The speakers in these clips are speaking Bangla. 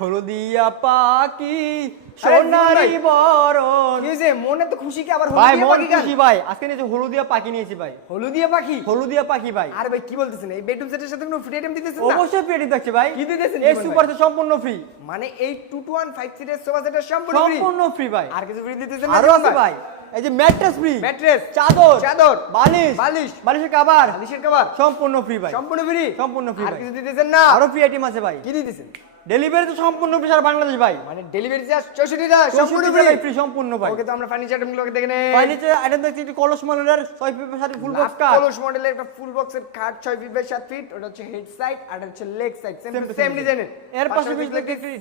হলদিয়া পাখি সোনারি বরণ। কি যে মনে তো খুশি কি আবার ভাই হলুদিয়া মন পাখি গান? খুশি ভাই, আজকে নিয়েছি হলদিয়া পাখি নিয়েছি ভাই। হলুদিয়া পাখি? হলদিয়া পাখি ভাই। আরে ভাই কি বলতেছেন, এই বেডরুম সেটের সাথে কোনো ফ্রি আইটেম দিতেছেন না? অবশ্যই ফ্রি থাকছে ভাই। কি দিতেছেন এই জীবন সুপার ভাই? সেট সম্পূর্ণ ফ্রি। মানে এই 2 to 1 5 সিটের সোফা সেটের সম্পূর্ণ ফ্রি? সম্পূর্ণ ফ্রি ভাই। আর কিছু ফ্রি দিতেছেন না আরো জীবন আছে ভাই, এই যে ম্যাট্রেস ফ্রি, ম্যাট্রেস, চাদর, চাদর, বালিশ, বালিশ, বালিশের কভার বালিশের কভার সম্পূর্ণ ফ্রি ভাই। সম্পূর্ণ ফ্রি? সম্পূর্ণ ফ্রি আর ভাই। কিছু দিতেছেন না? আরো ফ্রি আইটেম আছে ভাই। কি দিতেছেন? ডেলিভারি তো সম্পূর্ণ ফ্রি সারা বাংলাদেশ ভাই। মানে ডেলিভারি চার্জ 64 টাকা সম্পূর্ণ 64 ফ্রি? টাকায় ফ্রি সম্পূর্ণ ভাই। ওকে, তো আমরা ফার্নিচার আইটেমগুলোকে দেখে নেই। ফার্নিচার আইটেম দেখছি একটি কলস মডেলের 6 ফিটের সাথে ফুল বক্স কাট। কলস মডেলের একটা ফুল বক্সের খাট 6 ফিট বাই 7 ফিট, ওটা হচ্ছে হেড সাইড আর এটা হচ্ছে leg side, same Same to same same ডিজাইনের। এর পাশাপাশি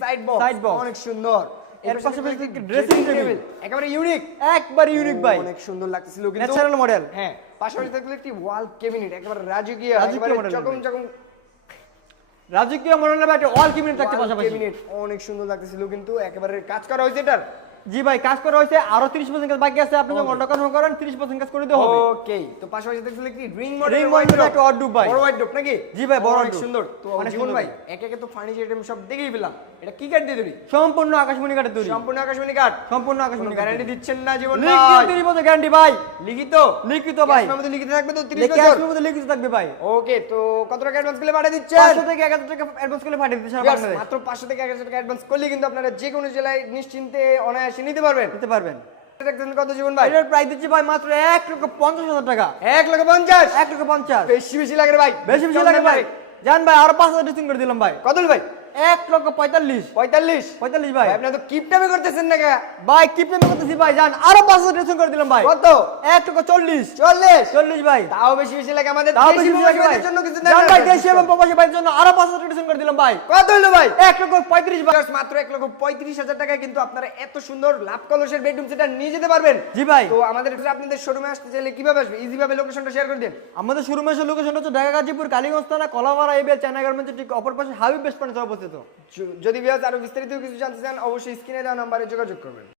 সাইড বক্স, সাইড বক্স অনেক সুন্দর। এর পাশাপাশি একটি ড্রেসিং টেবিল, একেবারে ইউনিক, একবার ইউনিক ভাই, অনেক সুন্দর লাগতেছিল কিন্তু। Natural model. হ্যাঁ, পাশাপাশি থাকলো একটি ওয়াল ক্যাবিনেট, একেবারে রাজকীয়, রাজকীয় একেবারে model চকম ভাই। চকম রাজকীয় মডেলের ভাই একটা অল ক্যাবিনেট থাকতে পাশাপাশি। ক্যাবিনেট, অনেক সুন্দর লাগতেছিল কিন্তু। একেবারে কাজ করা হয়েছে এটার। জি ভাই, কাজ করা হয়েছে, আরো 30% কাজ বাকি আছে। আপনি যখন অর্ডার কনফার্ম করেন 30% কাজ করে দিতে হবে। ওকে, তো পাশাপাশি দেখছিল কি রিং Ring মডেল model একটা ওয়ার্ডরোব ভাই। বড় ওয়ার্ডরোব নাকি? জি ভাই, বড় অনেক ওয়ার্ডরোব। সুন্দর। তো অনেক জীবন সুন্দর ভাই ভাই। একে একে তো ফার্নিচার আইটেম সব দেখেই পেলাম, এটা কি কাঠ দিয়ে তৈরি? সম্পূর্ণ আকাশমণি কাঠের তৈরি। সম্পূর্ণ আকাশমণি কাঠ? সম্পূর্ণ কোনো আকাশমণি গ্যারান্টি দিচ্ছেন না জীবন ভাই? লিখিত 30 বছর গ্যারান্টি ভাই। লিখিত? লিখিত ভাই। ক্যাশের মধ্যে লিখিত থাকবে তো 30 লিখিত বছর? মধ্যে লিখিত থাকবে ভাই। ওকে, তো কত টাকা অ্যাডভান্স করলে পাঠিয়ে দিচ্ছেন? 500 থেকে 1000 টাকা অ্যাডভান্স করলে পাঠিয়ে দিতে সারা Yes, বাংলাদেশ মাত্র 500 থেকে 1000 টাকা অ্যাডভান্স করলে কিন্তু আপনারা যে কোনো জেলায় নিশ্চিন্তে অনায়াসে নিতে পারবেন। দিতে পারবেন। দেখছেন কত জীবন ভাই? এটার প্রাইস দিচ্ছি ভাই মাত্র 1,50,000 টাকা। 1,50,000? 1,50,000 বেশি বেশি লাগে রে ভাই, বেশি বেশি লাগে ভাই। জান ভাই, আরো 5,000 ডিসকাউন্ট করে দিলাম ভাই। কত হলো ভাই? 1,45,000 45? 45 ভাই ভাই। আপনি তো কিপটামি করতেছেন না কে? ভাই কি পেমেন্ট করতেছি ভাই, জান আরো 5,000 ডিসকাউন্ট করে দিলাম ভাই। কত? 1,40,000 40? 40 ভাই। তাও বেশি বেশি লাগে আমাদের। তাও দেশি বেশি লাগে ভাই। প্রবাসীদের জন্য কিছু জান ভাই, দেন না? দেশি এবং প্রবাসী ভাইদের জন্য আরো 5,000 ডিসকাউন্ট করে দিলাম ভাই। কত হলো ভাই? 1,35,000 ভাই। Just মাত্র 1,35,000 টাকায় কিন্তু আপনারা এত সুন্দর লাভ কলসের বেডরুম সেটা নিয়ে যেতে পারবেন। জি ভাই। তো আমাদের এখানে আপনাদের শোরুমে আসতে চাইলে কিভাবে আসবে? ইজি ভাবে লোকেশনটা শেয়ার করে দিন। আমাদের শোরুমের লোকেশনটা হচ্ছে ঢাকা গাজীপুর কালীগঞ্জ থানা কলাপাড়া এবিএল চায়না গার্মেন্টসের ঠিক অপর পাশে হাবিব বেস্ট ফার্নিচার অবস্থিত। যদি ভিউয়ার্স আরো বিস্তারিত কিছু জানতে চান অবশ্যই স্ক্রিনে দেওয়া নম্বরে যোগাযোগ করবেন।